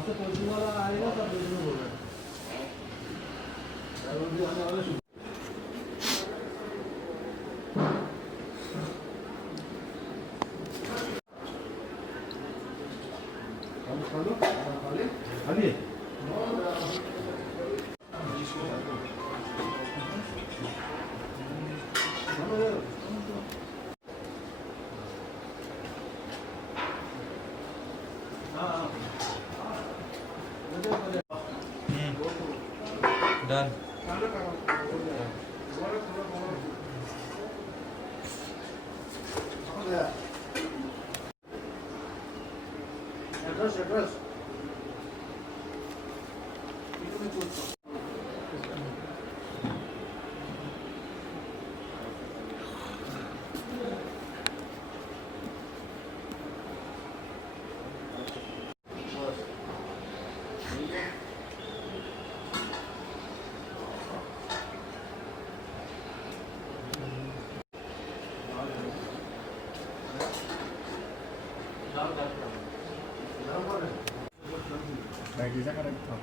से कोचिंग वाला आएगा तब देखने बोल रहे हैं। खाली डन। एड्रेस बाकीचा करायचा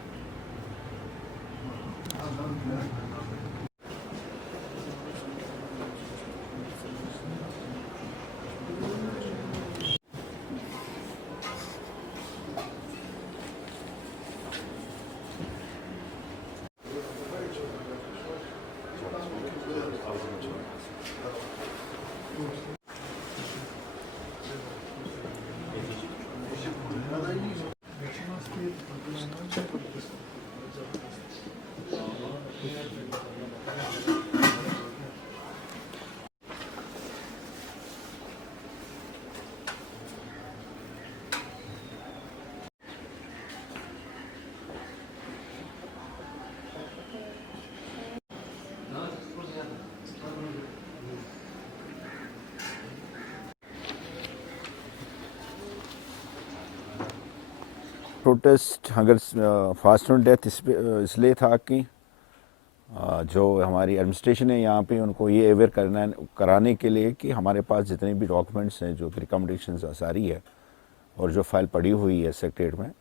प्रोटेस्ट अगर फास्ट ऑन डेथ इसलिए था कि जो हमारी एडमिनिस्ट्रेशन है यहाँ पे उनको ये अवेयर कराने के लिए कि हमारे पास जितने भी डॉक्यूमेंट्स हैं जो रिकमेंडेशन सारी है और जो फाइल पड़ी हुई है सेक्रेटरीट में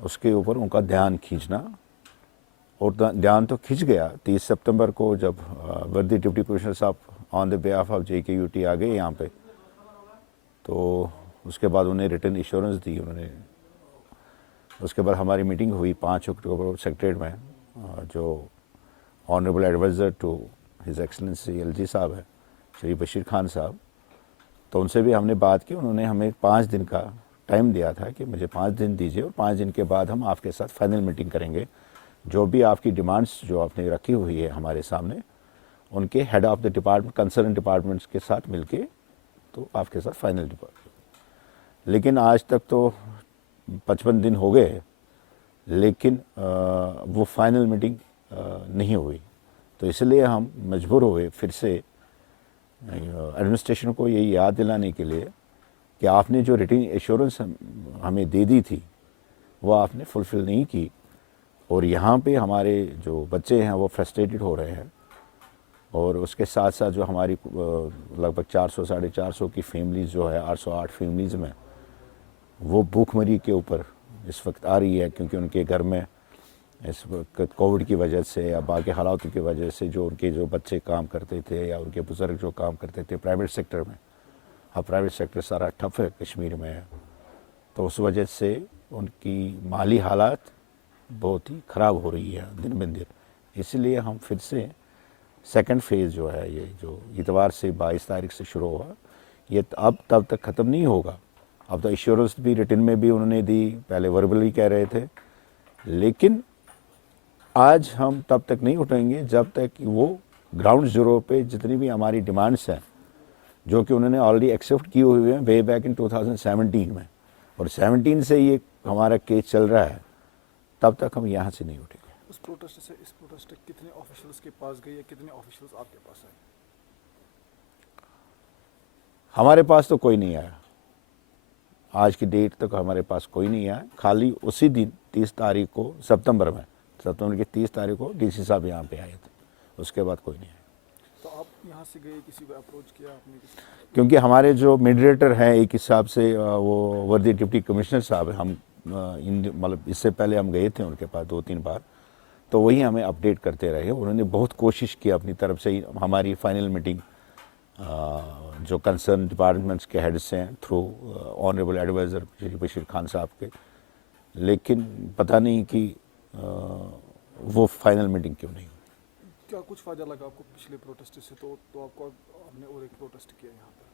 उसके ऊपर उनका ध्यान खींचना। और ध्यान तो खिंच गया 30 सितंबर को जब वर्दी डिप्टी कमिश्नर साहब on the behalf of JKUT आ गए यहाँ पे, तो उसके बाद उन्हें रिटर्न इंश्योरेंस दी उन्होंने। उसके बाद हमारी मीटिंग हुई 5 अक्टूबर सेक्रेटरीट में, जो honourable adviser to his excellency LG साहब है श्री बशीर खान साहब, तो उनसे भी हमने बात की। उन्होंने हमें 5 दिन का टाइम दिया था कि मुझे 5 दिन दीजिए और 5 दिन के बाद हम आपके साथ फाइनल मीटिंग करेंगे। जो भी आपकी डिमांड्स जो आपने रखी हुई है हमारे सामने, उनके head of the department concern departments के साथ मिलके तो आपके साथ फाइनल डिपार्टमेंट। लेकिन आज तक तो 55 दिन हो गए, लेकिन वो फाइनल मीटिंग नहीं हुई। तो इसलिए हम मजबूर हुए फिर से एडमिनिस्ट्रेशन को ये याद दिलाने के लिए कि आपने जो रिटर्न एश्योरेंस हमें दे दी थी वो आपने फुलफ़िल नहीं की। और यहाँ पे हमारे जो बच्चे हैं वो फ्रस्ट्रेटेड हो रहे हैं, और उसके साथ साथ जो हमारी लगभग 400 साढ़े 400 की फैमिलीज़ जो है 808 फैमिलीज़ में वो भूखमरी के ऊपर इस वक्त आ रही है, क्योंकि उनके घर में इस वक्त कोविड की वजह से या बाकी हालातों की वजह से जो उनके जो बच्चे काम करते थे या उनके बुज़ुर्ग जो काम करते थे प्राइवेट सेक्टर में, अब प्राइवेट सेक्टर सारा ठप है कश्मीर में, तो उस वजह से उनकी माली हालात बहुत ही ख़राब हो रही है दिन ब दिन। इसलिए हम फिर से सेकंड फेज़ जो है ये जो इतवार से 22 तारीख से शुरू हुआ, ये अब तब तक ख़त्म नहीं होगा। अब तो इंश्योरेंस भी रिटर्न में भी उन्होंने दी, पहले वर्बली कह रहे थे, लेकिन आज हम तब तक नहीं उठेंगे जब तक कि वो ग्राउंड ज़ीरो पे जितनी भी हमारी डिमांड्स हैं जो कि उन्होंने ऑलरेडी एक्सेप्ट की हुई हैं वे बैक इन 2017 में, और 17 से ये हमारा केस चल रहा है, तब तक हम यहाँ से नहीं उठेंगे। उस प्रोटेस्ट से इस प्रोटेस्ट तक कितने ऑफिशियल्स के पास गए या कितने ऑफिशियल्स आपके पास आए? हमारे पास तो कोई नहीं आया, आज की डेट तक हमारे पास कोई नहीं आया। खाली उसी दिन 30 तारीख को सितंबर की 30 तारीख को DC साहब यहाँ पे आए थे, उसके बाद कोई नहीं आया। तो आप यहाँ से गए, किसी को अप्रोच किया आपने? क्योंकि हमारे जो मीडिएटर हैं एक हिसाब से वो वर्दी डिप्टी कमिश्नर साहब हैं, हम मतलब इससे पहले हम गए थे उनके पास 2-3 बार, तो वही हमें अपडेट करते रहे। उन्होंने बहुत कोशिश की अपनी तरफ से। हमारी फाइनल मीटिंग जो कंसर्न डिपार्टमेंट्स के हेड से हैं through honourable adviser Shri Bashir Khan साहब के, लेकिन पता नहीं कि वो फाइनल मीटिंग क्यों नहीं हुई। क्या कुछ फ़ायदा लगा आपको पिछले प्रोटेस्ट से? तो आपको हमने और एक प्रोटेस्ट किया यहाँ पर।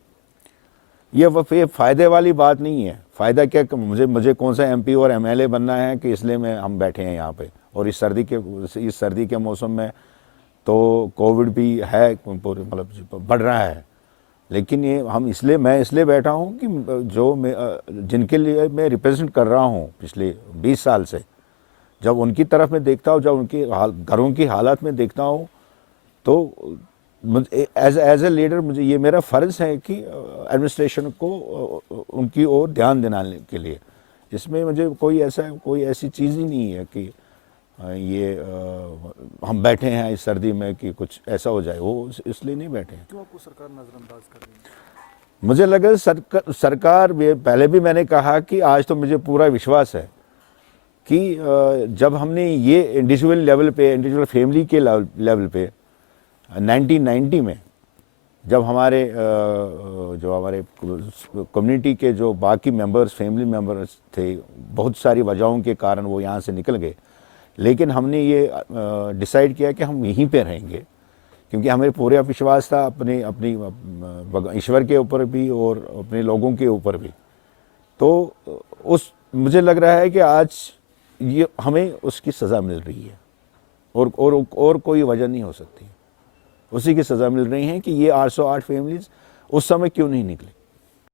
ये फ़ायदे वाली बात नहीं है। फ़ायदा क्या कि मुझे कौन सा एमपी और एमएलए बनना है कि इसलिए हम बैठे हैं यहाँ पे। और इस सर्दी के मौसम में तो कोविड भी है, मतलब बढ़ रहा है, लेकिन मैं इसलिए बैठा हूँ कि जिनके लिए मैं रिप्रेजेंट कर रहा हूँ पिछले 20 साल से, जब उनकी तरफ में देखता हूँ, जब उनकी घरों की हालत में देखता हूँ, तो एज ए लीडर मुझे ये मेरा फ़र्ज़ है कि एडमिनिस्ट्रेशन को उनकी ओर ध्यान दिलाने के लिए। इसमें मुझे कोई ऐसी चीज़ ही नहीं है कि हम बैठे हैं इस सर्दी में कि कुछ ऐसा हो जाए, वो इसलिए नहीं बैठे हैं। क्यों आपको सरकार नज़रअंदाज कर रही है? मुझे लगा सरकार पहले भी मैंने कहा कि आज तो मुझे पूरा विश्वास है कि जब हमने ये इंडिविजुअल फैमिली के लेवल पे 1990 में जब हमारे कम्युनिटी के जो बाकी फैमिली मेंबर्स थे, बहुत सारी वजहों के कारण वो यहाँ से निकल गए, लेकिन हमने ये डिसाइड किया कि हम यहीं पे रहेंगे, क्योंकि हमें पूरा विश्वास था अपनी ईश्वर के ऊपर भी और अपने लोगों के ऊपर भी। तो मुझे लग रहा है कि आज ये हमें उसकी सज़ा मिल रही है, और कोई वजह नहीं हो सकती। उसी की सज़ा मिल रही है कि ये 808 फैमिलीज़ उस समय क्यों नहीं निकले।